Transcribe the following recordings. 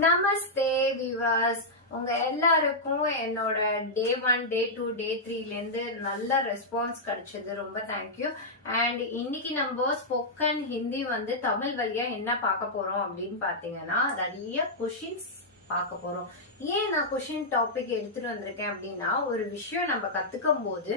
நமஸ்தே viewers, உங்க எல்லாருக்கும் என்னோட டே 1 டே 2 டே 3ல இருந்து நல்ல ரெஸ்பான்ஸ் கிடைச்சது. ரொம்ப தேங்க்யூ. அண்ட் இன்னைக்கு நம்ம ஸ்போக்கன் ஹிந்தி வந்து தமிழ் வழியா என்ன பார்க்க போறோம் அப்படின்னு பாத்தீங்கன்னா நிறைய கொஷின்ஸ் பார்க்க போறோம். ஏன் நான் கொஷின் டாபிக் எடுத்துட்டு வந்திருக்கேன் அப்படின்னா, ஒரு விஷயம் நம்ம கத்துக்கும் போது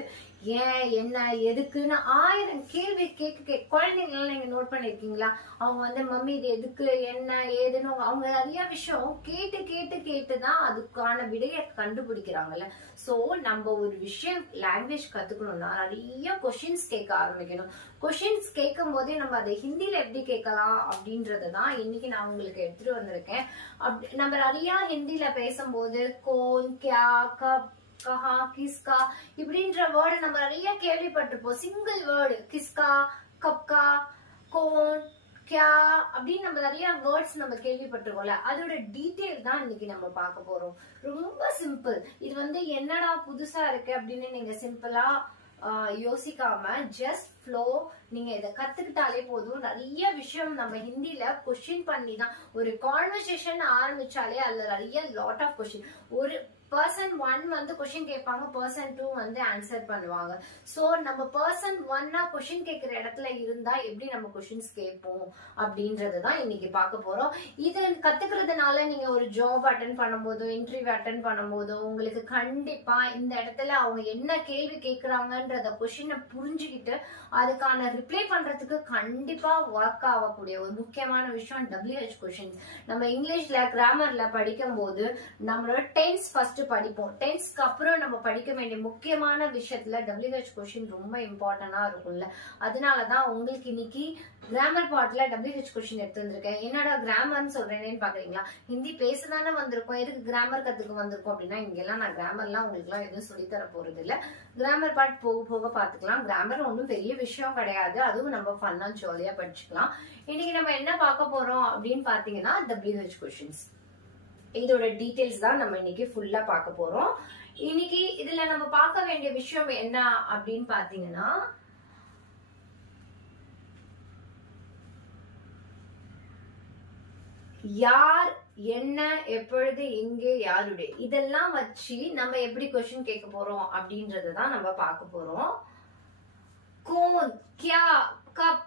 ஏன் என்ன எதுக்குன்னு 1000 கேள்வி கேட்க குழந்தைங்களாம் நீங்க நோட் பண்ணிருக்கீங்களா? அவங்க வந்து மம்மி இது எதுக்கு என்ன ஏதுன்னு அவங்க நிறைய விஷயம் கேட்டு கேட்டு கேட்டுதான் அதுக்கான விடையை கண்டுபிடிக்கிறாங்கல்ல. சோ நம்ம ஒரு விஷயம் லாங்குவேஜ் கத்துக்கணும்னா நிறைய கொஷின்ஸ் கேட்க ஆரம்பிக்கணும். கொஷின்ஸ் கேட்கும் போதே நம்ம அதை ஹிந்தில எப்படி கேட்கலாம் அப்படின்றதான் இன்னைக்கு நான் உங்களுக்கு எடுத்துட்டு வந்திருக்கேன். நம்ம நிறைய ஹிந்தில பேசும்போது கோன் கியா கப் கஹா கிஸ்கா இப்படின்ற வேர்டு நம்ம நிறைய கேள்விப்பட்டிருப்போம். சிங்கிள் வேர்டு கிஸ்கா கப்கா கோன் கியா அப்படின்னு நம்ம நிறைய வேர்ட்ஸ் நம்ம கேள்விப்பட்டிருக்கோம்ல. அதோட டீடைல் தான் இன்னைக்கு நம்ம பார்க்க போறோம். ரொம்ப சிம்பிள். இது வந்து என்னடா புதுசா இருக்கு அப்படின்னு நீங்க சிம்பிளா யோசிக்காம ஜஸ்ட் ஃப்ளோ நீங்க இதை கத்துக்கிட்டாலே போதும். நிறைய விஷயம் நம்ம ஹிந்தில கொஸ்டின் பண்ணி தான் ஒரு கான்வர்சேஷன் ஆரம்பிச்சாலே அதுல நிறைய லாட் ஆஃப் கொஸ்டின். ஒரு பர்சன் 1 வந்து கொஸ்டின் கேட்பாங்க, பர்சன் 2 வந்து ஆன்சர் பண்ணுவாங்க. சோ நம்ம பர்சன் 1 கொஸ்டின் கேட்கிற இடத்துல இருந்தா எப்படி நம்ம கொஸ்டின்ஸ் கேட்போம் அப்படின்றதுதான் இன்னைக்கு பார்க்க போறோம். இது கத்துக்கிறதுனால நீங்க ஒரு ஜாப் அட்டன் பண்ணும்போதோ இன்டர்வியூ அட்டன் பண்ணும்போதோ உங்களுக்கு கண்டிப்பா இந்த இடத்துல அவங்க என்ன கேள்வி கேட்கறாங்கன்றத கொஸ்டினை புரிஞ்சுக்கிட்டு அதுக்கான ரிப்ளை பண்றதுக்கு கண்டிப்பா ஒர்க் ஆகக்கூடிய ஒரு முக்கியமான விஷயம் WH கொஸ்டின்ஸ். நம்ம இங்கிலீஷ்ல கிராமர்ல படிக்கும் போது நம்மளோட டென்ஸ் ஃபர்ஸ்ட் படிப்போம். டென்ஸ்க்கு அப்புறம் நம்ம படிக்க வேண்டிய முக்கியமான விஷயத்துல WH கொஸ்டின் ரொம்ப இம்பார்ட்டன்டா இருக்கும்ல. அதனாலதான் உங்களுக்கு இன்னைக்கு கிராமர் பார்ட்ல WH கொஸ்டின் எடுத்து வந்திருக்கேன். என்னடா கிராமர்னு சொல்றேன்னு பாக்குறீங்களா? ஹிந்தி பேசதானே வந்திருக்கோம், எதுக்கு கிராமர் கத்துக்க வந்திருக்கோம் அப்படின்னா, இங்கெல்லாம் நான் கிராமர்லாம் உங்களுக்கு எல்லாம் எதுவும் சொல்லித்தர போறது இல்ல. கிராமர் பார்ட் போக போக பாத்துக்கலாம். கிராமர் ஒன்றும் பெரிய விஷயம் கிடையாது, அதுவும் நம்ம ஃபன்னா ஜாலியா படிச்சுக்கலாம். இன்னைக்கு நம்ம என்ன பார்க்க போறோம் அப்படின்னு பாத்தீங்கன்னா WH கொஸ்டின்ஸ். இதோட டீடைல்ஸ் தான் நம்ம இன்னைக்கு ஃபுல்லா பார்க்க போறோம். இன்னைக்கு இதுல நம்ம பார்க்க வேண்டிய விஷயம் என்ன அப்படின்னு பாத்தீங்கன்னா, யார் என்ன எப்பொழுது எங்கே யாருடைய இதெல்லாம் வச்சு நம்ம எப்படி கொஸ்டின் கேட்க போறோம் அப்படின்றதான் நம்ம பார்க்க போறோம். கோன் கியா கப்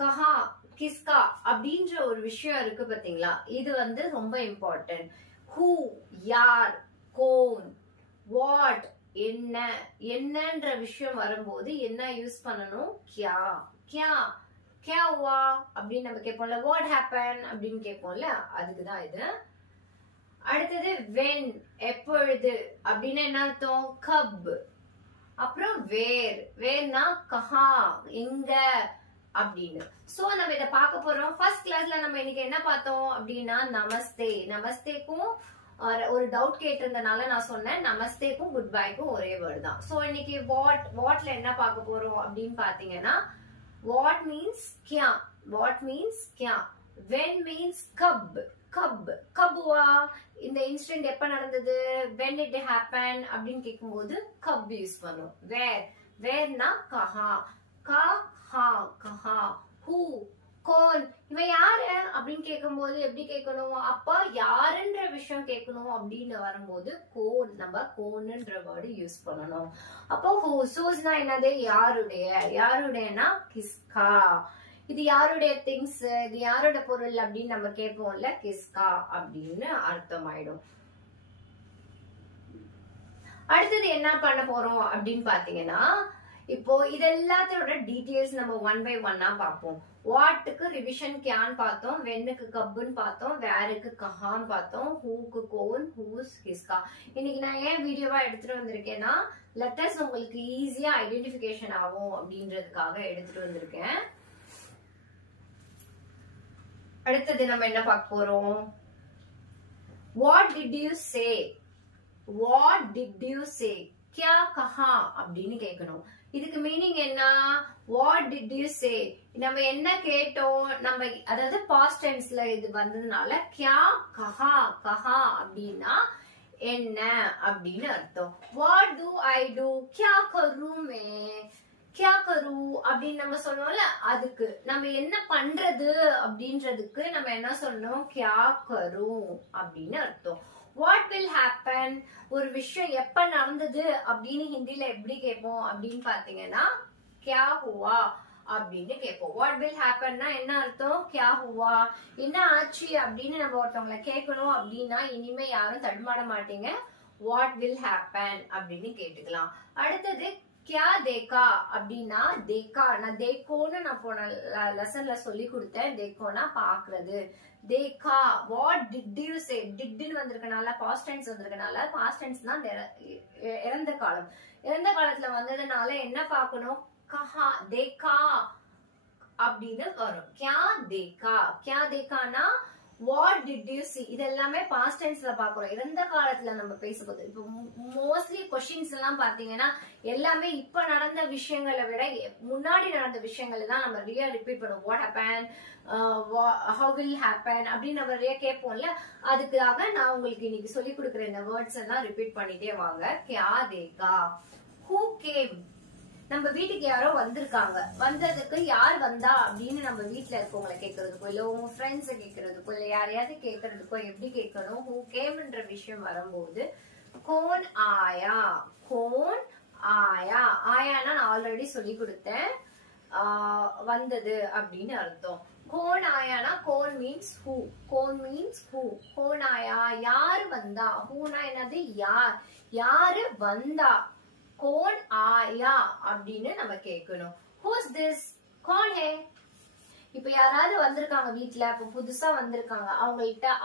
கஹா கிஸ்கா அப்படின்ற ஒரு விஷயம் இருக்கு பாத்தீங்களா? இது வந்து ரொம்ப இம்பார்ட்டன்ட். ஹூ யார், கோன் வாட் என்ன, என்னன்ற விஷயம் வரும்போது என்ன யூஸ் பண்ணணும்? கியா கியா கியா ஹுவா அப்படின்னு நம்ம கேட்போம்ல. வாட் ஹேப்பன் அப்படின்னு கேட்போம்ல, அதுக்குதான் இது. அடுத்தது வென் எப்பொழுது அப்படின்னு என்ன அர்த்தம்? கப். அப்புறம் வேர், வேர்னா கஹா எங்க அப்படின்னு. சோ நம்ம இத பார்க்க போறோம். ஃபர்ஸ்ட் கிளாஸ்ல நம்ம இன்னைக்கு என்ன பார்த்தோம் அப்படின்னா நமஸ்தே. நமஸ்தேக்கும் ஒரு டவுட் கேட்டிருந்தனால நான் சொன்னேன் நமஸ்தேக்கும் குட் பைக்கும் ஒரே வேர்டு தான். சோ இன்னைக்கு வாட்ல என்ன பார்க்க போறோம் அப்படின்னு பாத்தீங்கன்னா, வாட் மீன்ஸ் கியா, வாட் மீன்ஸ் கியா, வென் மீன்ஸ் கப், கப் கபுவா இந்த இன்சிடென்ட் எப்ப நடந்தது, when it happened அப்படின்னு கேட்கும்போது கப் யூஸ் பண்ணும். வேர், வேர்னா கஹா, கஹா கஹா, ஹூ கோன் இவன் யாரு அப்படின்னு கேட்கும்போது எப்படி கேட்கணும்? அப்ப யாருன்ற விஷயம் கேட்கணும் அப்படின்னு வரும்போது கோன், நம்ம கோன்ன்ற வேர்டு யூஸ் பண்ணணும். அப்போ ஹூஸ்னா என்னது? யாருடைய, யாருடையனா கிஸ்கா. இது யாருடைய திங்ஸ், இது யாரோட பொருள் அப்படின்னு நம்ம கேட்போம்ல, கிஸ்கா அப்படின்னு அர்த்தமாயிடும். அடுத்தது என்ன பண்ண போறோம் அப்படின்னு பாத்தீங்கன்னா, இப்போ இது எல்லாத்தோட டீடைல்ஸ் நம்ம 1 by 1 பார்ப்போம். வாட்டுக்கு ரிவிஷன் கியான்னு பார்த்தோம், வென்னுக்கு கப்புன்னு பார்த்தோம், வேருக்கு கஹான்னு பார்த்தோம், ஹூக்கு கோன், ஹூஸ் கிஸ்கா. இன்னைக்கு நான் ஏன் வீடியோவா எடுத்துட்டு வந்திருக்கேன்னா, லெட்டர்ஸ் உங்களுக்கு ஈஸியா ஐடென்டிபிகேஷன் ஆகும் அப்படின்றதுக்காக எடுத்துட்டு வந்திருக்கேன். அடுத்தது நம்ம என்ன பார்க்க போறோம்? What did you say, what did you say, கியா கஹா அப்படின்னு கேட்கணும். இதுக்கு மீனிங் என்ன? வாட் டிட் யூ சே, நம்ம என்ன கேட்டோம், நம்ம அதாவது பாஸ்ட் டென்ஸ்ல இது வந்ததுனால கியா கஹா, கஹா அப்படின்னா என்ன அப்படின்னு அர்த்தம். வாட் டு ஐ டு, கியா கரூ மே, கியா கரு அப்படின்னு நம்ம சொன்னோம்ல, அதுக்கு நம்ம என்ன பண்றது அப்படின்றதுக்கு நம்ம என்ன சொல்லணும், கியா கரு அப்படின்னு அர்த்தம். வாட் வில் ஹேப்பன், ஒரு விஷயம் எப்ப நடந்தது அப்படின்னு ஹிந்தில எப்படி கேட்போம் அப்படின்னு பாத்தீங்கன்னா கியா ஹுவா அப்படின்னு கேட்போம். வாட் வில் ஹேப்பன்னா என்ன அர்த்தம், கியா ஹுவா, என்ன ஆச்சு அப்படின்னு நம்ம ஒருத்தவங்களை கேட்கணும் அப்படின்னா இனிமே யாரும் தடுமாட மாட்டீங்க, வாட் வில் ஹேப்பன் அப்படின்னு கேட்டுக்கலாம். அடுத்தது கியா தேக்கா அப்படின்னா, தேக்கா நான் தேக்கோன்னு நான் போன லெசன்ல சொல்லி கொடுத்தேன். தேக்கோனா பாக்குறது. தேக்கா, வாட் டிட் யூ சே, டிட்னு வந்திருக்கனால பாஸ்ட் டென்ஸ் வந்திருக்கனால, பாஸ்ட் டென்ஸ் தான் இறந்த காலம். இறந்த காலத்துல வந்ததுனால என்ன பார்க்கணும், கஹா தேக்கா அப்படின்னு வரும். கியா தேக்கா, கியா தேக்கானா வாட் டிட் யூ see, இது எல்லாமே பாஸ்ட் டென்ஸ்ல பாக்குறோம். இறந்த காலத்துல நம்ம பேசும்போது இப்போ மோஸ்ட்லி கொஸ்டின்ஸ் எல்லாம் பாத்தீங்கன்னா எல்லாமே இப்ப நடந்த விஷயங்களை விட முன்னாடி நடந்த விஷயங்களை தான் நம்ம நிறைய ரிப்பீட் பண்ணுவோம். What happen, how will happen அப்படின்னு நம்ம நிறைய கேட்போம்ல. அதுக்காக நான் உங்களுக்கு இன்னைக்கு சொல்லி கொடுக்குற இந்த வேர்ட்ஸ் எல்லாம் ரிப்பீட் பண்ணிட்டே வாங்க. கியா தேக்கா, who came, நம்ம வீட்டுக்கு யாரோ வந்திருக்காங்க, வந்ததுக்கு யார் வந்தா அப்படின்னு நம்ம வீட்டுல இருக்கவங்களை கேட்கறதுக்கோ இல்ல உங்க ஃப்ரெண்ட்ஸ கேட்கறதுக்கோ இல்ல யாரையாவது கேட்கறதுக்கோ எப்படி கேட்கணும், ஹூ கேம்ன்ற விஷயம் வரும்போது கோன் ஆயா, கோன் ஆயா, ஆயானா நான் ஆல்ரெடி சொல்லி கொடுத்தேன், வந்தது அப்படின்னு அர்த்தம். கோன் ஆயானா, கோன் மீன்ஸ் ஹூ, கோன் மீன்ஸ் ஹூ, கோன் ஆயா யாரு வந்தா, ஹூனா என்னது யார், யாரு வந்தா, கோன் ஆயா அப்படின்னு நம்ம கேட்கணும். ஹூஸ் திஸ், கோன் ஹே. இப்ப யாராவது வந்திருக்காங்க வீட்டுல, இப்ப புதுசா வந்திருக்காங்க,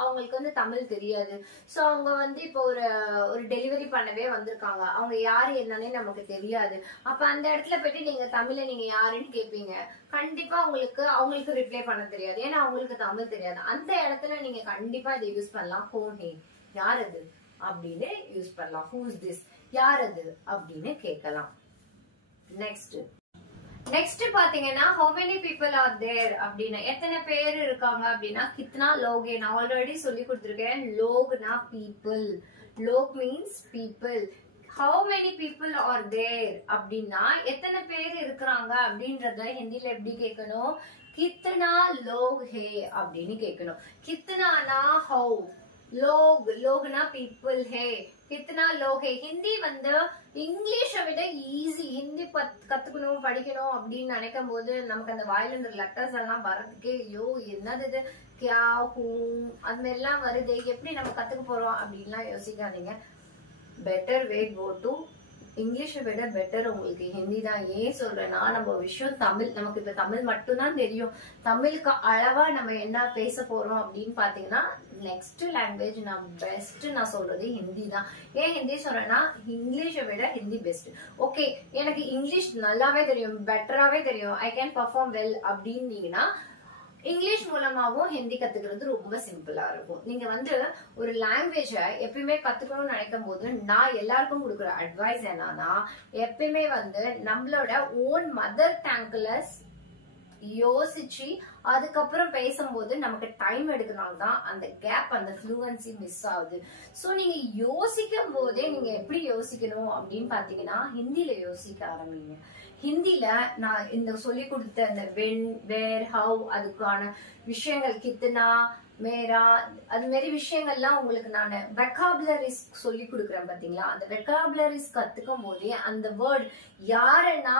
அவங்களுக்கு வந்து தமிழ் தெரியாது. சோ அவங்க இப்போ ஒரு டெலிவரி பண்ணவே வந்திருக்காங்க, அவங்க யாரு என்னன்னே நமக்கு தெரியாது. அப்ப அந்த இடத்துல போயிட்டு நீங்க தமிழ்ல நீங்க யாருன்னு கேட்பீங்க, கண்டிப்பா அவங்களுக்கு ரிப்ளை பண்ண தெரியாது, ஏன்னா அவங்களுக்கு தமிழ் தெரியாது. அந்த இடத்துல நீங்க கண்டிப்பா இதை யூஸ் பண்ணலாம், கோன் ஹே யார் அது அப்படின்னு யூஸ் பண்ணலாம். ஹூஸ் திஸ் யார் அது அப்படின்னு கேட்கலாம். நெக்ஸ்ட் பாத்தீங்கன்னா how many people are there அப்படின்னா எத்தனை பேர் இருக்காங்க அப்படின்னா கித்னா லோகே, நான் ஆல்ரெடி சொல்லி கொடுத்திருக்கேன். லோக்னா people, Lok means people. how many people are there அப்படின்னா எத்தனை பேர் இருக்கிறாங்க அப்படின்றத ஹிந்தில எப்படி கேட்கணும், கித்னா லோக் ஹே அப்படின்னு கேட்கணும். கித்னானா how, லோக், லோக்னா people, ஹே கித்னா லோக் ஹே. ஹிந்தி வந்து இங்கிலீஷை விட ஈஸி. ஹிந்தி கத்துக்கணும் படிக்கணும் அப்படின்னு நினைக்கும் போது நமக்கு அந்த வாயில இந்த லெட்டர்ஸ் எல்லாம் வர்றதுக்கே ஐயோ என்னது இது, கியா ஹூ அது மாதிரி எல்லாம் வருது, எப்படி நம்ம கத்துக்க போறோம் அப்படின்லாம் யோசிக்காதீங்க. பெட்டர் வே கோ டு இங்கிலீஷை விட பெட்டர் உங்களுக்கு ஹிந்தி தான். ஏன் சொல்றேன்னா நம்ம விஷயம் தமிழ், நமக்கு இப்ப தமிழ் மட்டும்தான் தெரியும். தமிழுக்கு அளவா நம்ம என்ன பேச போறோம் அப்படின்னு பாத்தீங்கன்னா நெக்ஸ்ட் லாங்குவேஜ் நான் பெஸ்ட் நான் சொல்றது ஹிந்தி தான். ஏன் ஹிந்தி சொல்றேன்னா இங்கிலீஷை விட ஹிந்தி பெஸ்ட். ஓகே எனக்கு இங்கிலீஷ் நல்லாவே தெரியும், பெட்டராவே தெரியும், ஐ கேன் பர்ஃபார்ம் வெல் அப்படின்னீங்கன்னா இங்கிலீஷ் மூலமாவும் ஹிந்தி கத்துக்கிறது ரொம்ப சிம்பிளா இருக்கும். நீங்க ஒரு லாங்குவேஜ எப்பயுமே கத்துக்கணும்னு நினைக்கும் போது நான் எல்லாருக்கும் கொடுக்குற அட்வைஸ் என்னன்னா, எப்பயுமே நம்மளோட ஓன் மதர் டங்க்ல யோசிச்சு அதுக்கப்புறம் பேசும்போது நமக்கு டைம் எடுக்கனால்தான் அந்த கேப், அந்த ஃப்ளூவன்சி மிஸ் ஆகுது. சோ நீங்க யோசிக்கும் போதே நீங்க எப்படி யோசிக்கணும் அப்படின்னு பாத்தீங்கன்னா ஹிந்தில யோசிக்க ஆரம்பிங்க. ஹிந்தில நான் இந்த சொல்லி கொடுத்த அந்த வென், வேர், ஹவ் அதுக்கான விஷயங்கள், கித்னா, மேரா அது மாதிரி விஷயங்கள்லாம் உங்களுக்கு நான் வெக்காபுலரிஸ் சொல்லி கொடுக்குறேன் பாத்தீங்களா. அந்த வெக்காபுலரிஸ் கத்துக்கும் போதே அந்த வேர்ட் யாருன்னா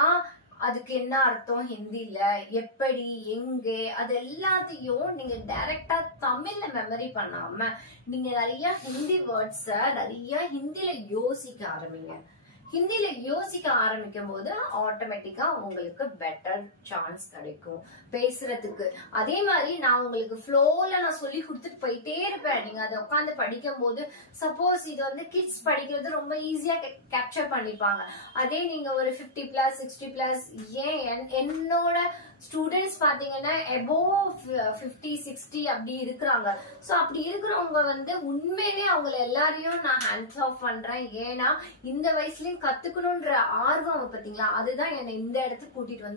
அதுக்கு என்ன அர்த்தம் ஹிந்தில, எப்படி, எங்கே, அது எல்லாத்தையும் நீங்க டைரக்டா தமிழ்ல மெமரி பண்ணாம நீங்க நிறைய ஹிந்தி வேர்ட்ஸ நிறைய ஹிந்தில யோசிக்க ஆரம்பிங்க. ஹிந்தில யோசிக்க ஆரம்பிக்கும் போது ஆட்டோமேட்டிக்கா உங்களுக்கு பெட்டர் சான்ஸ் கிடைக்கும் பேசுறதுக்கு. அதே மாதிரி நான் உங்களுக்கு ஃப்ளோல நான் சொல்லி கொடுத்துட்டு போயிட்டே இருப்பேன். நீங்க அதை உட்காந்து படிக்கும் போது சப்போஸ் இது கிட்ஸ் படிக்கிறது ரொம்ப ஈஸியா கேப்சர் பண்ணிப்பாங்க. அதே நீங்க ஒரு 50+ 60+ ஏன் என்னோட ஸ்டூடெண்ட்ஸ் பாத்தீங்கன்னா above 50 60 அப்படி இருக்கிறாங்க. சோ அப்படி இருக்கிறவங்க உண்மையிலேயே அவங்கள எல்லாரையும் நான் ஹேண்ட்ஸ் ஆஃப் பண்றேன். ஏன்னா இந்த வயசுலயும் கத்துக்கணும்ன்ற ஆர்வம் பாத்தீங்களா, அதுதான் என்னை இந்த இடத்துக்கு கூட்டிட்டு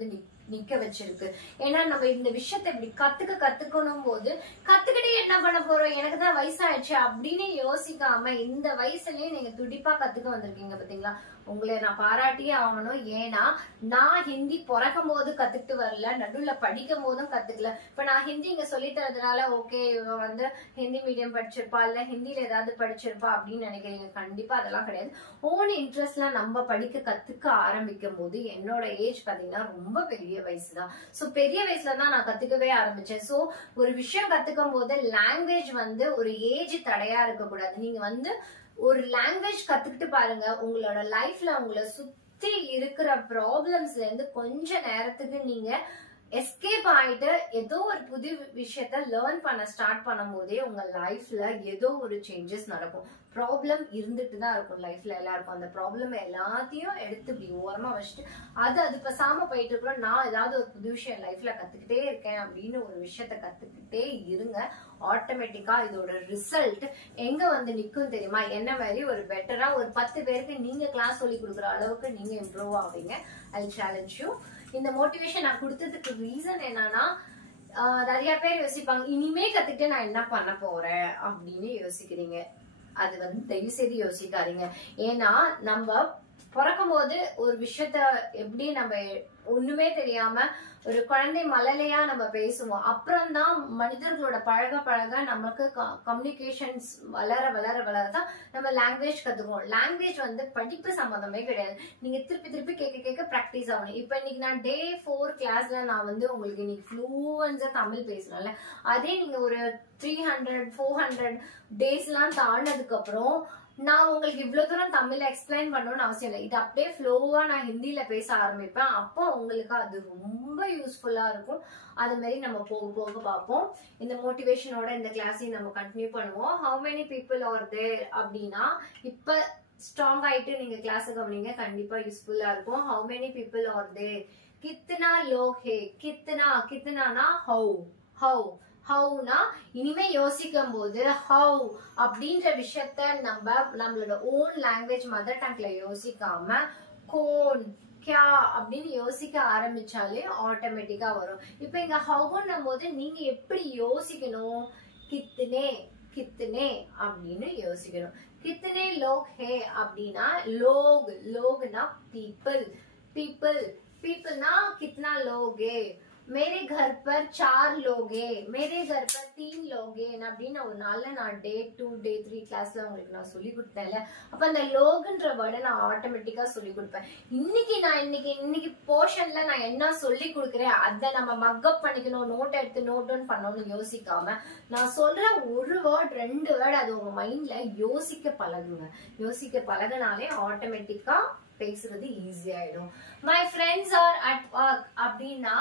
நிக்க வச்சிருக்கு. ஏன்னா நம்ம இந்த விஷயத்த இப்படி கத்துக்கணும் போது கத்துக்கிட்டே என்ன பண்ண போறோம், எனக்கு தான் வயசாயிடுச்சு அப்படின்னு யோசிக்காம இந்த வயசுலயே நீங்க துடிப்பா கத்துக்க வந்திருக்கீங்க பாத்தீங்களா. உங்களை நான் பாராட்டியே ஆகணும். ஏன்னா நான் ஹிந்தி பிறக்கும் போது கத்துக்கிட்டு வரல, நடுவுல படிக்கும் போதும் கத்துக்கல. இப்ப நான் ஹிந்தி இங்க சொல்லி தரதுனால ஓகே இவ வந்து ஹிந்தி மீடியம் படிச்சிருப்பா இல்ல ஹிந்தில ஏதாவது படிச்சிருப்பா அப்படின்னு நினைக்கிறீங்க. கண்டிப்பா அதெல்லாம் கிடையாது. ஓன் இன்ட்ரெஸ்ட்ல நம்ம படிக்க கத்துக்க ஆரம்பிக்கும் போது என்னோட ஏஜ் பாத்தீங்கன்னா ரொம்ப பெரிய வயசுதான். சோ பெரிய வயசுல தான் நான் கத்துக்கவே ஆரம்பிச்சேன். சோ ஒரு விஷயம் கத்துக்கும் போது லாங்குவேஜ் வந்து ஒரு ஏஜ் தடையா இருக்க கூடாது. நீங்க வந்து ஒரு லாங்குவேஜ் கத்துக்கிட்டு பாருங்க, உங்களோட லைஃப்ல உங்களை சுத்தி இருக்கிற ப்ராப்ளம்ஸ்ல இருந்து கொஞ்ச நேரத்துக்கு நீங்க எஸ்கேப் ஆயிட்டு ஏதோ ஒரு புது விஷயத்த லேர்ன் பண்ண ஸ்டார்ட் பண்ணும் போதே உங்க லைஃப்ல ஏதோ ஒரு சேஞ்சஸ் நடக்கும். ப்ராப்ளம் இருந்துட்டு தான் இருக்கும் லைஃப்ல எல்லாருக்கும். அந்த ப்ராப்ளம் எல்லாத்தையும் எடுத்து இப்படி ஓரமா வச்சுட்டு அது பேசாம போயிட்டு இருக்கிறோம். நான் ஏதாவது ஒரு புது விஷயம் லைஃப்ல கத்துக்கிட்டே இருக்கேன் அப்படின்னு ஒரு விஷயத்த கத்துக்கிட்டே இருங்க. ஆட்டோமேட்டிக்கா இதோட ரிசல்ட் எங்க வந்து நிக்கும் தெரியுமா? என்ன மாதிரி ஒரு பெட்டரா ஒரு 10 பேருக்கு நீங்க கிளாஸ் சொல்லி கொடுக்குற அளவுக்கு நீங்க இம்ப்ரூவ் ஆவீங்க. ஐ சேலஞ்ச் யூ. இந்த மோட்டிவேஷன் நான் கொடுத்ததுக்கு ரீசன் என்னன்னா, நிறைய பேர் யோசிப்பாங்க இனிமே கத்துக்கிட்டு நான் என்ன பண்ண போறேன் அப்படின்னு யோசிக்கிறீங்க. அது வந்து தயவு செய்து யோசிக்காதீங்க. ஏன்னா நம்ம பிறக்கும் போது ஒரு விஷயத்த எப்படி நம்ம ஒண்ணுமே தெரியாம ஒரு குழந்தை மழலையா நம்ம பேசுவோம். அப்புறம் தான் மனிதர்களோட பழக நமக்கு கம்யூனிகேஷன்ஸ் வளரதான் நம்ம லாங்குவேஜ் கத்துக்குவோம். லாங்குவேஜ் வந்து படிப்பு சம்பந்தமே கிடையாது. நீங்க திருப்பி கேட்க பிராக்டிஸ் ஆகணும். இப்ப இன்னைக்கு நான் டே 4 கிளாஸ்ல நான் வந்து உங்களுக்கு இன்னைக்கு ஃப்ளூவன்ஸா தமிழ் பேசுறேன்ல, அதே நீங்க ஒரு 300-400 டேஸ் எல்லாம் தாண்டதுக்கு அப்புறம் நான் உங்களுக்கு இவ்வளவு தூரம் தமிழ்ல எக்ஸ்பிளைன் பண்ணணும்னு அவசியம் இல்லை. இது அப்படியே ஃப்ளோவா நான் ஹிந்தில பேச ஆரம்பிப்பேன். அப்போ உங்களுக்கு அது ரொம்ப யூஸ்ஃபுல்லா இருக்கும். அது மாதிரி நம்ம போக பார்ப்போம். இந்த மோட்டிவேஷனோட இந்த கிளாஸையும் நம்ம கண்டினியூ பண்ணுவோம். How many people are there அப்படின்னா இப்ப ஸ்ட்ராங் ஆயிட்டு நீங்க கிளாஸ் கவனிங்க, கண்டிப்பா யூஸ்ஃபுல்லா இருக்கும். How many people are there, கித்தனா லோக் ஹே, கித்தனானா ஹவு ஹவுனா இனிமே யோசிக்கும் போது ஹவு அப்படின்ற விஷயத்த நம்மளோட ஓன் லாங்குவேஜ் மதர் டங்க்ல யோசிக்காம கோன் கியா அப்படின்னு யோசிக்க ஆரம்பிச்சாலே ஆட்டோமேட்டிக்கா வரும். இப்ப இங்க ஹவுன்னும் போது நீங்க எப்படி யோசிக்கணும், கித்தனே அப்படின்னு யோசிக்கணும். கித்தனே லோக் ஹே அப்படின்னா லோக்னா பீப்புள்னா கித்தனா லோக் ஹே, मेरे घर पर 4 लोग है, मेरे घर पर 3 लोग है அப்படின்னு ஒரு நாள்ல நான் டே 2 டே 3 கிளாஸ்ல உங்களுக்கு நான் சொல்லி கொடுத்தேன்ல. அப்ப அந்த லோக்ன்ற வேர்டை நான் ஆட்டோமேட்டிக்கா சொல்லி கொடுப்பேன். இன்னைக்கு போர்ஷன்ல நான் என்ன சொல்லி கொடுக்குறேன் அதை நம்ம மக்கப் பண்ணிக்கணும், நோட் எடுத்து நோட் டவுன் பண்ணணும்னு யோசிக்காம நான் சொல்ற ஒரு வேர்ட் 2 வேர்ட் அது உங்க மைண்ட்ல யோசிக்க பழகுங்க. யோசிக்க பழகினாலே ஆட்டோமேட்டிக்கா பேசுறது ஈஸி ஆயிடும். My friends are at work அப்படின்னா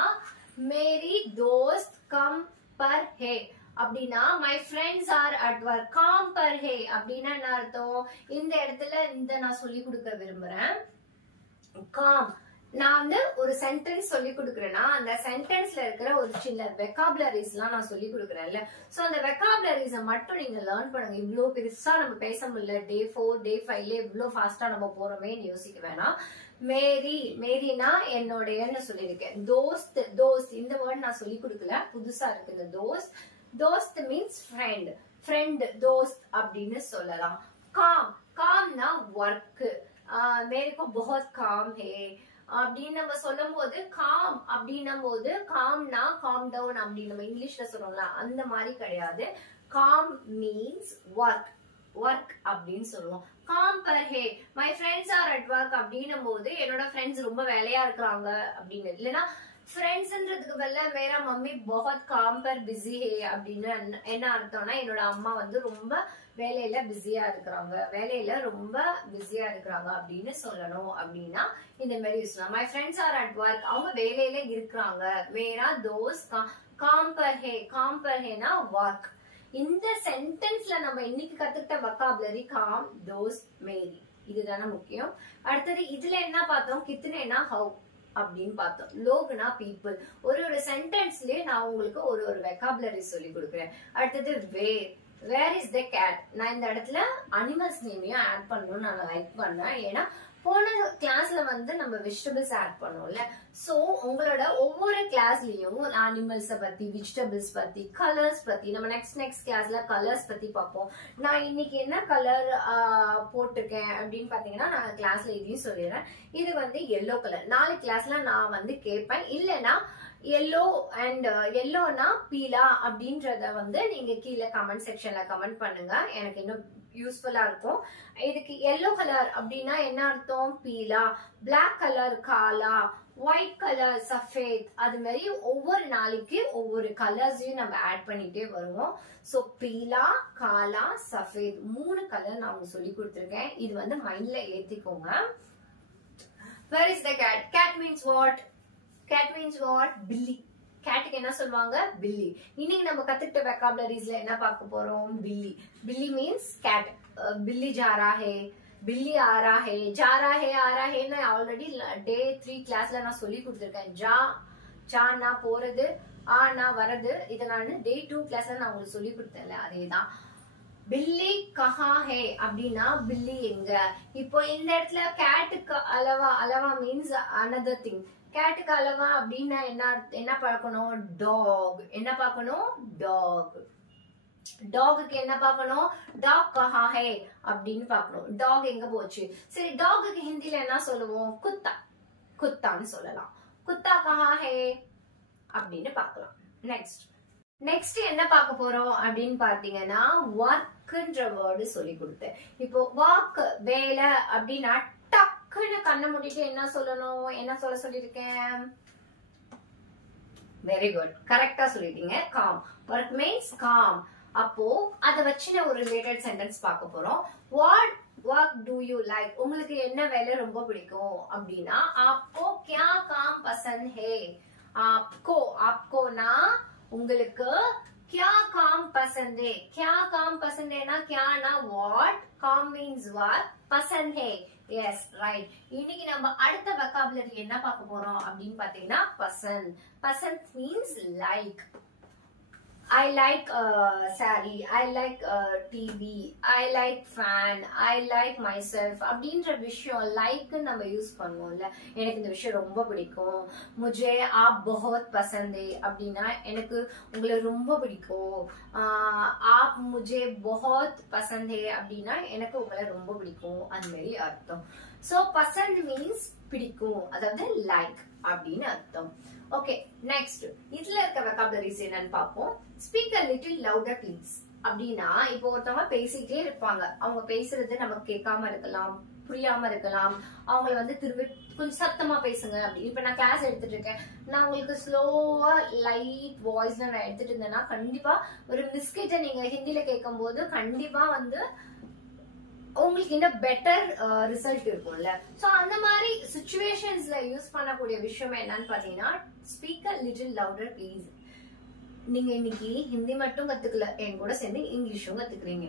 मेरी दोस्त कम पर है அப்படின்னா my friends are at work காம் பர் ஹே அப்படின்னா என்ன அர்த்தம்? இந்த இடத்துல நான் சொல்லி கொடுக்க விரும்புறேன். காம் நான் வந்து ஒரு சென்டென்ஸ் சொல்லி கொடுக்குறேன்னா அந்த சென்டென்ஸ்ல இருக்கிற ஒரு சின்ன வெக்காபுலரிஸ் எல்லாம் நான் சொல்லி கொடுக்குறேன்ல. சோ அந்த வெக்காபுலரிஸை மட்டும் நீங்க லேர்ன் பண்ணுங்க. இவ்வளவு பெருசா நம்ம பேச முடியல, டே 4 டே 5ல இவ்வளவு ஃபாஸ்டா நம்ம போறோமேன்னு யோசிக்க வேணாம். மேரினா என்னோடையன்னு சொல்லியிருக்கேன். தோஸ்த் இந்த வேர்ட் நான் சொல்லி கொடுக்கல, புதுசா இருக்கு இந்த தோஸ்த் மீன்ஸ் ஃப்ரெண்ட் தோஸ்த் அப்படின்னு சொல்லலாம். காம்னா ஒர்க், மேரிக்கு बहुत काम है அப்படின்னு நம்ம சொல்லும் போது காம் அப்படின்னும் போது காம்னா காம் டவுன் அப்படின்னு நம்ம இங்கிலீஷ்ல சொல்றோம்ல அந்த மாதிரி கிடையாது. காம் மீன்ஸ் ஒர்க் அப்படின்னு சொல்லுவோம். காம் பர் ஹே my friends are at work அப்படின்னும் போது என்னோட ஃப்ரெண்ட்ஸ் ரொம்ப வேலையா இருக்கிறாங்க அப்படின்னு இல்லைன்னா ஃப்ரெண்ட்ஸ்ன்றதுக்கு பதிலா மேரா மம்மி बहुत काम पर बिजी है அப்படின்னு என்ன அர்த்தம்னா என்னோட அம்மா வந்து ரொம்ப வேலையில பிஸியா இருக்கிறாங்க அப்படின்னு சொல்லணும். அப்படின்னா இந்த மாதிரி யூஸ் பண்ணலாம். My friends are at work அவங்க வேலையில இருக்கிறாங்க. மேரா தோஸ்த் காம் பர் ஹேனா ஒர்க். இந்த சென்டென்ஸ்ல நம்ம இன்னைக்கு கத்துக்கிட்ட வொக்காபுலரி காம் தோஸ்த் மேரி இதுதானே முக்கியம். அடுத்தது இதுல என்ன பார்த்தோம்? கித்தனேனா ஹவு அப்படின்னு பார்த்தோம். லோக்னா பீப்புள். ஒரு சென்டென்ஸ்லயே நான் உங்களுக்கு ஒரு வெக்காபுலரி சொல்லி கொடுக்குறேன். அடுத்தது வேர் இஸ் த கேட். நான் இந்த இடத்துல அனிமல்ஸ் நேமையும் ஆட் பண்ணணும்னு நான் லைக் பண்ணேன். ஏன்னா போன கிளாஸ்ல வந்து நம்ம வெஜிடபிள்ஸ் ஆட் பண்ணோம்ல. சோ உங்களோட ஒவ்வொரு கிளாஸ்லயும் அனிமல்ஸ் பத்தி, வெஜிடபிள்ஸ் பத்தி, கலர்ஸ் பத்தி, நம்ம நெக்ஸ்ட் கிளாஸ்ல கலர்ஸ் பத்தி பார்ப்போம். நான் இன்னைக்கு என்ன கலர் போட்டிருக்கேன் அப்படின்னு பாத்தீங்கன்னா நான் கிளாஸ்ல இதையும் சொல்லிடுறேன். இது வந்து எல்லோ கலர். நாளைக்கு கிளாஸ்ல நான் வந்து கேட்பேன். இல்லைன்னா எல்லோ அண்ட் எல்லோனா பீலா அப்படின்றத வந்து நீங்க கீழே கமெண்ட் செக்ஷன்ல கமெண்ட் பண்ணுங்க. எனக்கு இன்னும் யூஸ்ஃபுல்லா இருக்கும். இதுக்கு எல்லோ கலர் அப்படின்னா என்ன அர்த்தம்? பீலா. பிளாக் கலர் காலா, ஒயிட் கலர் சஃபேத். அது மாதிரி ஒவ்வொரு நாளைக்கு ஒவ்வொரு கலர்ஸையும் நம்ம ஆட் பண்ணிட்டே வருவோம். சோ பீலா, காலா, சஃபேத் 3 கலர் நான் உங்களுக்கு சொல்லி கொடுத்துருக்கேன். இது வந்து மைண்ட்ல ஏத்திக்கோங்க. Where is the cat? Cat means what? Cat means what? Billy. கேட்டுக்கு என்ன சொல்லுவாங்க? பில்லி. இன்னைக்கு நம்ம கத்துக்கிட்ட வெக்காபுலரிஸ்ல என்ன பார்க்க போறோம்? பில்லி. பில்லி மீன்ஸ் கேட். பில்லி ஜா ரா ஹே, பில்லி ஆ ரா ஹே, ஜா ரா ஹே, ஆ ரா ஹேன்னு ஆல்ரெடி டே 3 கிளாஸ்ல நான் சொல்லி கொடுத்துருக்கேன். ஜானா போறது, ஆனா வரது. இதை நான் டே 2 கிளாஸ்ல நான் உங்களுக்கு சொல்லி கொடுத்தேன்ல, அதேதான். பில்லி கஹா ஹே அப்படின்னா பில்லி எங்க. இப்போ இந்த இடத்துல கேட்டுக்கு அளவா மீன்ஸ் another thing. கேட்டுக்கு அளவா அப்படின்னா என்ன பார்க்கணும்? டாக். என்ன பார்க்கணும்? டாக். டாகுக்கு என்ன பார்க்கணும்? டாக் கஹா ஹே அப்படின்னு பார்க்கணும். டாக் எங்க போச்சு? சரி, டாகுக்கு ஹிந்தில என்ன சொல்லுவோம்? குத்தா. குத்தான்னு சொல்லலாம். குத்தா கஹா ஹே அப்படின்னு பார்க்கலாம். நெக்ஸ்ட் என்ன பார்க்க போறோம் அப்படின்னு பாத்தீங்கன்னா ஒர்க்ன்ற வேர்டு சொல்லி கொடுத்தேன். இப்போ ஒர்க் வேலை அப்படின்னா டக்குன்னு கண்ணை மூடிட்டு என்ன சொல்லணும்? என்ன சொல்ல சொல்லிருக்கேன்? வெரி குட், கரெக்டா சொல்லிட்டீங்க. காம். ஒர்க் மீன்ஸ் காம். அப்போ அதை வச்சு நான் ஒரு ரிலேட்டட் சென்டென்ஸ் பார்க்க போறோம். What work do you like? உங்களுக்கு என்ன வேலை ரொம்ப பிடிக்கும் அப்படின்னா ஆப்கோ கியா காம் பசந்த் ஹே. ஆப்கோனா உங்களுக்கு, क्या काम पसंद है? क्या काम पसंद है ना? क्या ना what? काम means what? पसंद है. Yes, right. இன்னைக்கு நம்ம அடுத்த vocabulary என்ன பார்க்க போறோம் அப்படின்னு பாத்தீங்கன்னா Basant. Basant means like. I like saree, I like TV, I like fan, I like myself அப்படின்ற விஷயம் like நம்ம யூஸ் பண்ணுவோம்ல. எனக்கு இந்த விஷயம் ரொம்ப பிடிக்கும். मुझे आप बहुत पसंद है அப்படின்னா எனக்கு உங்களை ரொம்ப பிடிக்கும். आप मुझे बहुत पसंद है அப்படின்னா எனக்கு உங்களை ரொம்ப பிடிக்கும். அந்த மாதிரி அர்த்தம். சோ பசந்த் மீன்ஸ் பிடிக்கும், அதாவது லைக் அப்படின்னு அர்த்தம். ஓகே, நெக்ஸ்ட் இதுல இருக்க வெக்காபுலரிஸ் என்னன்னு பாப்போம். Speak a little louder please அப்படின்னா இப்போ ஒருத்தவங்க பேசிட்டே இருப்பாங்க. அவங்க பேசுறது நமக்கு கேட்காம இருக்கலாம், புரியாம இருக்கலாம். அவங்கள வந்து திரும்பி கொஞ்சம் சத்தமா பேசுங்க அப்படி. இப்ப நான் கிளாஸ் எடுத்துட்டு இருக்கேன், நான் உங்களுக்கு ஸ்லோவா லைட் வாய்ஸ்ல நான் எடுத்துட்டு இருந்தேன்னா கண்டிப்பா ஒரு மிஸ்கிட்ட நீங்க ஹிந்தில கேட்கும் போது கண்டிப்பா வந்து உங்களுக்கு இன்னும் பெட்டர் ரிசல்ட் இருக்கும்ல. சோ அந்த மாதிரி சிச்சுவேஷன்ஸ்ல யூஸ் பண்ணக்கூடிய விஷயம் என்னன்னு பாத்தீங்கன்னா speak a little louder please. நீங்க இன்னைக்கு ஹிந்தி மட்டும் கத்துக்கல, என் கூட சேர்ந்து இங்கிலீஷும் கத்துக்கிறீங்க.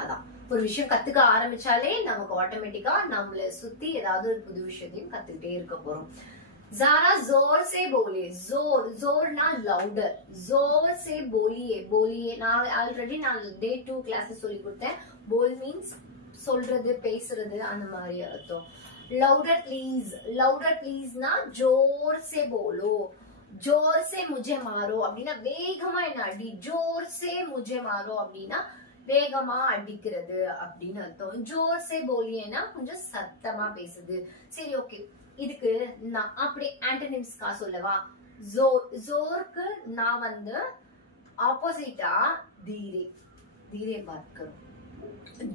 அதான் ஒரு விஷயம் கத்துக்க ஆரம்பிச்சாலே நமக்கு ஆட்டோமேட்டிக்கா நம்மள சுத்தி ஏதாவது ஒரு புது விஷயத்தையும் கத்துக்கிட்டே இருக்க போறோம். ஜாரா ஜோர் சே போலியே. ஜோர்னா லவுடர். ஜோர் சே போலியே. போலியே நான் ஆல்ரெடி டே 2 கிளாஸ் சொல்லி கொடுத்தேன். போல் மீன்ஸ் சொல்றது, பேசுறது, அந்த மாதிரி அர்த்தம். Louder please. லவுடர் ப்ளீஸ்னா ஜோர் சே போலோ. ஜோர் சே முஜே மாரோ அப்படின்னா வேகமா என்ன அடி. ஜோர் சே முஜே மாரோ அப்படின்னா வேகமா அடிக்கிறது அப்படின்னு அர்த்தம். ஜோர் சே போலியேனா கொஞ்சம் சத்தமா பேசுது. சரி, ஓகே, இதுக்கு நான் அப்படி ஆன்டனிம்ஸ்கா சொல்லவா? ஜோருக்கு நான் வந்து ஆப்போசிட்டா धीरे. धीरे बात करो.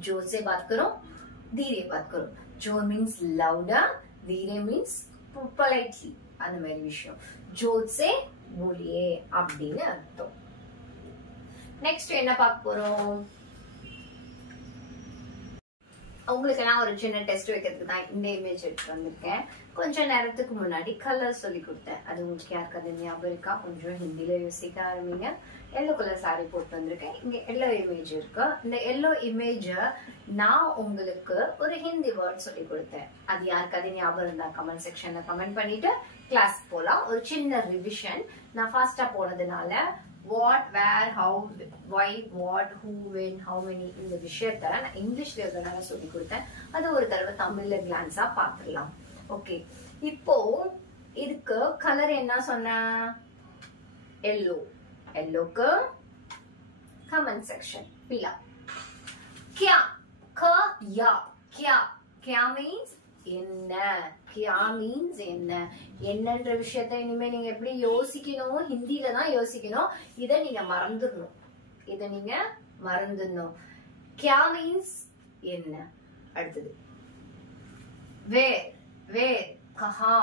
जोर से बात करो, धीरे बात करो. जोर मीन्स louder, धीरे मीन्स politely. அந்த மாதிரி விஷயம். जोर से बोलिए அப்படின்னு அர்த்தம். நெக்ஸ்ட் என்ன பார்க்க போறோம்? உங்களுக்கு நான் ஒரு சின்ன டெஸ்ட் வைக்கிறதுக்கு தான் இந்த இமேஜ் எடுத்து வந்திருக்கேன். கொஞ்ச நேரத்துக்கு முன்னாடி கலர் சொல்லி கொடுத்தேன். அது உங்களுக்கு யாருக்காவது ஞாபகம் இருக்கா? கொஞ்சம் ஹிந்தில யோசிக்க ஆரம்பிங்க. எல்லோ கலர் சாரி போட்டு வந்திருக்கேன். இங்க எல்லோ இமேஜ் இருக்கு. இந்த எல்லோ இமேஜ நான் உங்களுக்கு ஒரு ஹிந்தி வேர்ட் சொல்லி கொடுத்தேன். அது யாருக்காவது ஞாபகம் இருந்தா கமெண்ட் செக்ஷன்ல கமெண்ட் பண்ணிட்டு கிளாஸ் போலாம். ஒரு சின்ன ரிவிஷன். நான் ஃபாஸ்டா போனதுனால what, where, how, why, what, who, when, how many இந்த விஷயத்த நான் இங்கிலீஷ்ல இருக்கிறனால சொல்லி கொடுத்தேன். அது ஒரு தடவை தமிழ்ல கிளான்ஸா பாத்துடலாம். ஓகே, இப்போ இதுக்கு கலர் என்ன சொன்ன? எல்லோ. எல்லோக்கு கமெண்ட் செக்ஷன் பீலா. क्या, क या, क्या, क्या means என்ன, क्या means என்ன, என்னன்ற விஷயத்தை இனிமே நீங்க எப்படி யோசிக்கணும், ஹிந்தில தான் யோசிக்கணும். இத நீங்க மறந்துடணும், இத நீங்க மறந்துடணும். क्या means என்ன. அடுத்தது where, where, கஹா,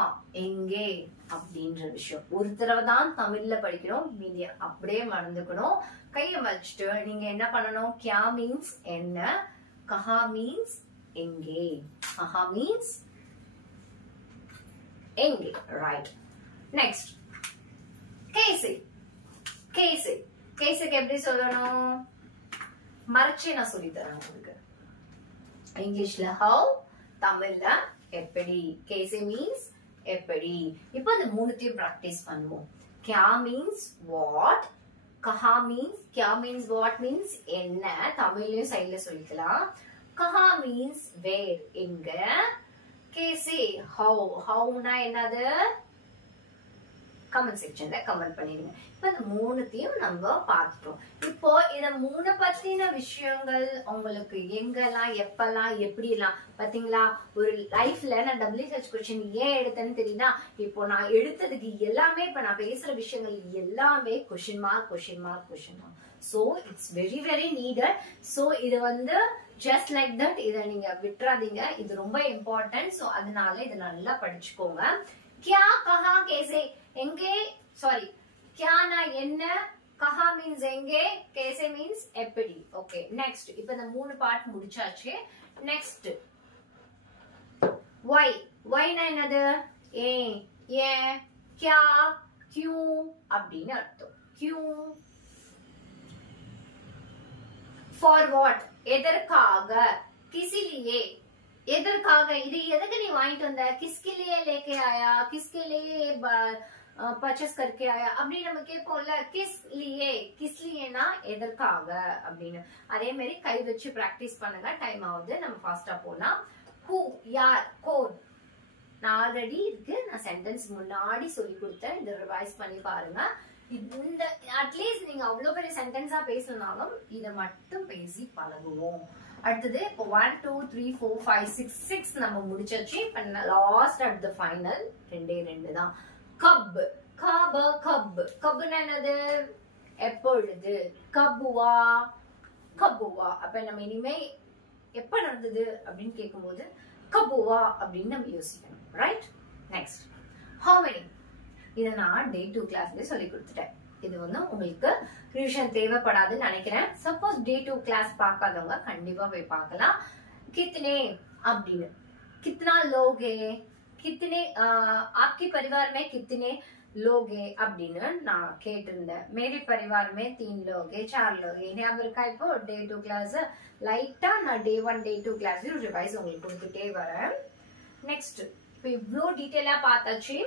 எங்கே அப்படின்ற விஷயம் ஒரு தடவை தான் தமிழ்ல படிக்கிறோம், மீதி அப்படியே மறந்துக்கணும். கைய வச்சுட்டு நீங்க என்ன பண்ணணும்? क्या means என்ன, கஹா means எங்கே. கஹா means எங்கே, ரைட். நெக்ஸ்ட் कैसे. कैसे, कैसेக்கு எப்படி சொல்லணும்? மறைச்சு நான் சொல்லி தரேன் உங்களுக்கு. இங்கிலீஷ்ல how, தமிழ்ல எப்படி. कैसे means எப்படி. இப்போ இந்த மூணுத்தையும் பிராக்டிஸ் பண்ணுவோம். क्या means what, कहा means, क्या means what means என்ன, தமிழ்லயும் சைடுல சொல்லிக்கலாம். कहा means where, எங்க. कैसे, how, how னா என்னது? கமெண்ட் செக்ஷன்ல கமெண்ட் பண்ணிடுங்க. இப்ப இந்த மூணுத்தையும் நம்ம பார்த்துட்டோம். இப்போ இத மூணு பத்தின விஷயங்கள் உங்களுக்கு எங்கெல்லாம், எப்பெல்லாம், எப்படி எல்லாம் பாத்தீங்களா? ஒரு லைஃப்ல நான் WH கொஸ்டின் ஏன் எடுத்தேன்னு தெரியுதா? இப்போ நான் எடுத்ததுக்கு எல்லாமே, இப்ப நான் பேசுற விஷயங்கள் எல்லாமே question mark, question mark, question mark. So it's very very needed. So இது வந்து ஜஸ்ட் லைக் தட், இத நீங்க விட்டுறாதீங்க. இது ரொம்ப இம்பார்ட்டன்ட். சோ அதனால இத நல்லா படிச்சுக்கோங்க. क्या, कहा, कैसे, எங்கே, சாரி, क्या ना என்ன, कहा means எங்கே, कैसे means எப்படி. Okay, next. இப்போ இந்த மூணு பார்ட் முடிச்சாச்சு. Next why. why னா என்னது? ஏன், ஏன், क्या, क्यों அப்படின்னு அர்த்தம். क्यों. for what, எதற்காக, किसलिए, எதற்காக, இது எதுக்கு நீ வாங்கிட்டு வந்த, किसके लिए लेके आया, किसके लिए பர்ச்சேஸ் करके आया அப்படி நம்ம கேட்போம்ல. किस लिए, किस लिएனா எதற்காக அப்படின்னு. அதே மாதிரி கை வச்சு பிராக்டிஸ் பண்ணுங்க. டைம் ஆகுது, நம்ம ஃபாஸ்டா போலாம். who, யார், கோட். நான் ஆல்ரெடி இருக்கு, நான் சென்டென்ஸ் முன்னாடி சொல்லி கொடுத்தேன். இத ரிவைஸ் பண்ணி பாருங்க. இந்த அட்லீஸ்ட் நீங்க அவ்வளவு பெரிய சென்டென்ஸா பேசலனாலும் இத மட்டும் பேசி பழகுவோம். அடுத்தது இப்போ 1 2 3 4 5 6 6 நம்ம முடிச்சாச்சு. இப்ப லாஸ்ட் அட் தி ஃபைனல் ரெண்டு தான். Cup, cup, cup. கப்னா என்னது? எப்பொழுது. கபுவா, கபுவா. அப்ப நம்ம இனிமே எப்ப நடந்தது அப்படின்னு கேட்கும்போது கபுவா அப்படின்னு நம்ம யோசிக்கணும், ரைட்? Next how many. இத நான் டே 2 கிளாஸ்ல சொல்லி கொடுத்துட்டேன். இது வந்து உங்களுக்கு ரிவிஷன் தேவைப்படாதுன்னு நினைக்கிறேன். சப்போஸ் டே 2 கிளாஸ் பார்க்காதவங்க கண்டிப்பா போய் பார்க்கலாம். कितने அப்படின்னு. कितना लोग है, कितने आपके परिवार में कितने लोग है அப்படின்னு நான் கேட்டிருந்தேன். मेरे परिवार में 3 लोग है, 4 लोग है. ஞாபகம் இருக்கா? இப்போ டே 2 கிளாஸ் லைட்டா நான் டே 1 டே 2 கிளாஸ் ரிவைஸ் உங்களுக்கு கொடுத்துட்டே வரேன். நெக்ஸ்ட் இப்போ இவ்ளோ டீடைலா பார்த்தாச்சு.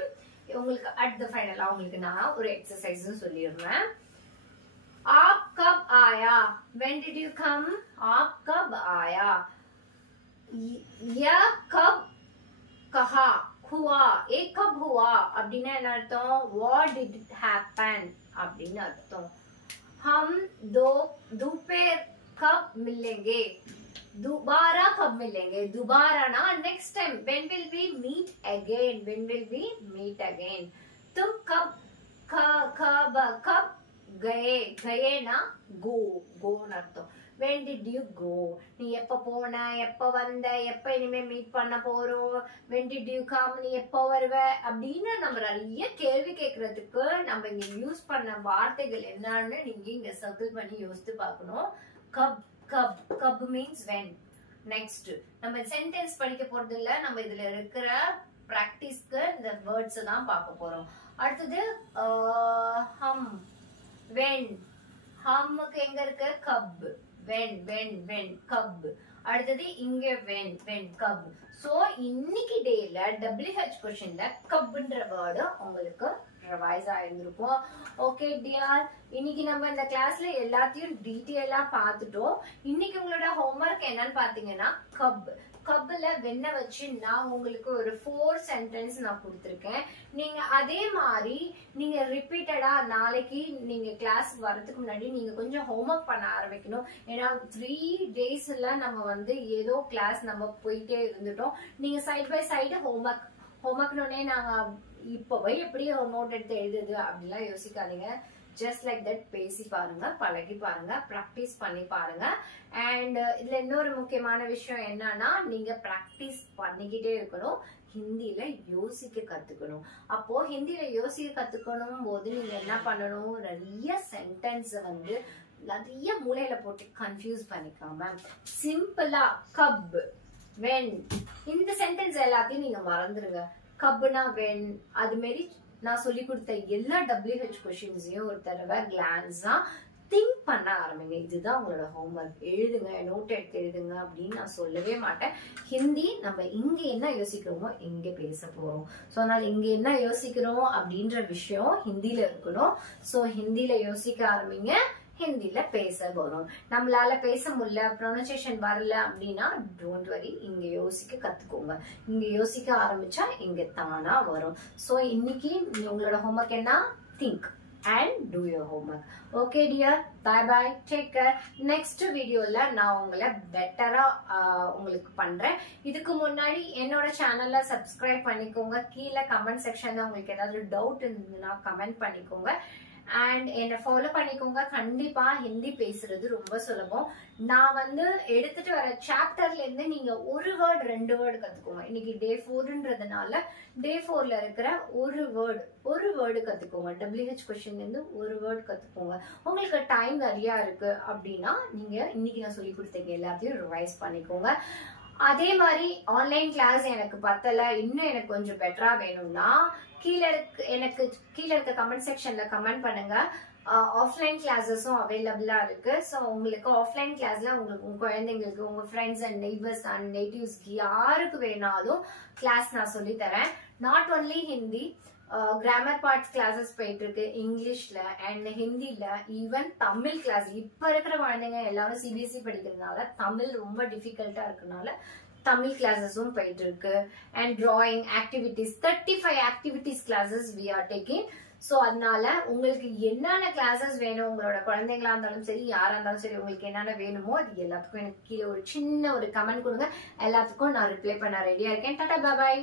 உங்களுக்கு அட் தி ஃபைனலா உங்களுக்கு நான் ஒரு எக்சர்சைஸ் சொல்லிடுறேன். आप कब आया, when did you come, आप कब आया, यह कब कहा, हुआ, ये कब हुआ அப்படின்னா என்ன அர்த்தம்? what did it happen அப்படின்னு அர்த்தம். हम दोपहर कब मिलेंगे, दोबारा कब मिलेंगे. दोबारा ना next time. when will we meet again, when will we meet again. तुम कब कब गए, गए ना go, go அர்த்தம். when did you go, நீ எப்ப போன, எப்ப வந்த, எப்ப இனிமே மீட் பண்ண போறோம். when did you come, நீ எப்ப வருவ அப்படின்னு நம்ம நிறைய கேள்வி கேட்கறதுக்கு நம்ம இங்க யூஸ் பண்ண வார்த்தைகள் என்னன்னு நீங்க இங்க சர்க்கிள் பண்ணி யோசித்து பார்க்கணும். Cup, cup, cup means when. Next நம்ம சென்டென்ஸ் படிக்க போறது இல்ல, நம்ம இதுல இருக்கிற பிராக்டிஸ்க்கு இந்த வேர்ட்ஸ் தான் பார்க்க போறோம். அடுத்தது ஹம், when. ஹம்முக்கு எங்க இருக்கு? Cup. when, when, when, cup. அடுத்தது இங்க when, when, கப். சோ இன்னைக்கு டேல WH கொஸ்டின்ல கப்ன்ற வேர்டு உங்களுக்கு ரிவைஸ் ஆயிருந்திருக்கும். ஓகே டியர், இன்னைக்கு நம்ம இந்த கிளாஸ்ல எல்லாத்தையும் டீட்டெயிலா பார்த்துட்டோம். இன்னைக்கு உங்களோட ஹோம்வொர்க் என்னன்னு பாத்தீங்கன்னா கப்ல வெண்ண வச்சு நான் உங்களுக்கு ஒரு 4 சென்டென்ஸ் நான் கொடுத்துருக்கேன். நீங்க அதே மாதிரி நீங்க ரிப்பீட்டடா நாளைக்கு நீங்க கிளாஸ் வரதுக்கு முன்னாடி நீங்க கொஞ்சம் ஹோம்வொர்க் பண்ண ஆரம்பிக்கணும். ஏன்னா 3 டேஸ்ல நம்ம வந்து ஏதோ கிளாஸ் நம்ம போயிட்டே இருந்துட்டோம். நீங்க சைட் பை சைடு ஹோம்வொர்க்னே நாங்க இப்பவே எப்படி நோட் எடுத்து எழுதுது அப்படிலாம் யோசிக்காதீங்க. ஜஸ்ட் லைக் தட் பேசி பாருங்க, பழகி பாருங்க, பிராக்டிஸ் பண்ணி பாருங்க. அண்ட் இதுல இன்னொரு முக்கியமான விஷயம் என்னன்னா, நீங்க பிராக்டிஸ் பண்ணிக்கிட்டே இருக்கணும். ஹிந்தியில யோசிக்க கத்துக்கணும். அப்போ ஹிந்தியில யோசிக்க கத்துக்கணும் போது நீங்க என்ன பண்ணணும், நிறைய சென்டென்ஸ் வந்து நிறைய மூளையில போட்டு கன்ஃபியூஸ் பண்ணிக்காம சிம்பிளா கப், வென், இந்த சென்டென்ஸ் எல்லாத்தையும் நீங்க மறந்துருங்க. கப்னா வென், அது மாரி நான் சொல்லி கொடுத்த எல்லா WH கொஸ்டின்ஸையும் ஒரு தடவை கிளான்ஸா திங்க் பண்ண ஆரம்பிங்க. இதுதான் உங்களோட ஹோம்வொர்க். எழுதுங்க, நோட் எடுத்து எழுதுங்க அப்படின்னு நான் சொல்லவே மாட்டேன். ஹிந்தி நம்ம இங்க என்ன யோசிக்கிறோமோ இங்க பேச போறோம். ஸோ அதனால இங்க என்ன யோசிக்கிறோம் அப்படின்ற விஷயம் ஹிந்தியில இருக்கணும். ஸோ ஹிந்தியில யோசிக்க ஆரம்பிங்க, ஹிந்தியில பேச வரும். நம்மளால பேச முடியல, ப்ரொனன்சியேஷன் வரல அப்படின்னா டோன்ட் வரி, இங்க யோசிக்க கத்துக்கோங்க. இங்க யோசிக்க ஆரம்பிச்சா இங்க தானா வரும். சோ இன்னைக்கு உங்களோட ஹோம்வொர்க் என்ன, think and do your homework. Okay dear, bye bye, take care. Next videoல நான் உங்களை பெட்டரா உங்களுக்கு பண்றேன். இதுக்கு முன்னாடி என்னோட சேனல்ல சப்ஸ்கிரைப் பண்ணிக்கோங்க. கீழே கமெண்ட் செக்ஷன்ல உங்களுக்கு ஏதாவது டவுட் இருந்ததுன்னா கமெண்ட் பண்ணிக்கோங்க. அண்ட் என்ன ஃபாலோ பண்ணிக்கோங்க. கண்டிப்பா ஹிந்தி பேசுறது ரொம்ப சுலபம். நான் வந்து எடுத்துட்டு வர சாப்டர்ல இருந்து நீங்க ஒரு வேர்டு 2 வேர்டு கத்துக்கோங்க. இன்னைக்கு டே 4ன்றதுனால டே 4ல இருக்கிற ஒரு வேர்டு கத்துக்கோங்க. WH கொஸ்டின்ல இருந்து ஒரு வேர்டு கத்துக்கோங்க. உங்களுக்கு டைம் நிறைய இருக்கு அப்படின்னா நீங்க இன்னைக்கு நான் சொல்லி கொடுத்தீங்க எல்லாத்தையும் ரிவைஸ் பண்ணிக்கோங்க. அதே மாதிரி ஆன்லைன் கிளாஸ் எனக்கு பத்தல, இன்னும் எனக்கு கொஞ்சம் பெட்டரா வேணும்னா கீழே இருக்க கமெண்ட் செக்ஷன்ல கமெண்ட் பண்ணுங்க. ஆஃப்லைன் கிளாஸஸும் அவைலபிளா இருக்கு. ஸோ உங்களுக்கு ஆஃப்லைன் கிளாஸ்ல உங்களுக்கு உங்க குழந்தைங்களுக்கு, உங்க ஃப்ரெண்ட்ஸ் அண்ட் நெய்பர்ஸ் அண்ட் நேட்டிவ்ஸ்க்கு யாருக்கு வேணாலும் கிளாஸ் நான் சொல்லி தரேன். Not only Hindi, grammar parts classes போயிட்டு இருக்கு இங்கிலீஷ்ல அண்ட் ஹிந்தில, ஈவன் தமிழ் கிளாஸ். இப்ப இருக்கிற குழந்தைங்க எல்லாரும் CBSE படிக்கிறதுனால தமிழ் ரொம்ப டிஃபிகல்ட்டா இருக்கனால தமிழ் கிளாஸஸும் போயிட்டு இருக்கு. And drawing activities 35 activities classes we are taking. So அதனால உங்களுக்கு என்னென்ன கிளாஸஸ் வேணும், உங்களோட குழந்தைங்களா இருந்தாலும் சரி, யாரா இருந்தாலும் சரி, உங்களுக்கு என்னென்ன வேணுமோ அது எல்லாத்துக்கும் எனக்கு கீழே ஒரு சின்ன ஒரு கமெண்ட் கொடுங்க. எல்லாத்துக்கும் நான் ரிப்ளை பண்ண ரெடியா இருக்கேன். டாடா, பாய்.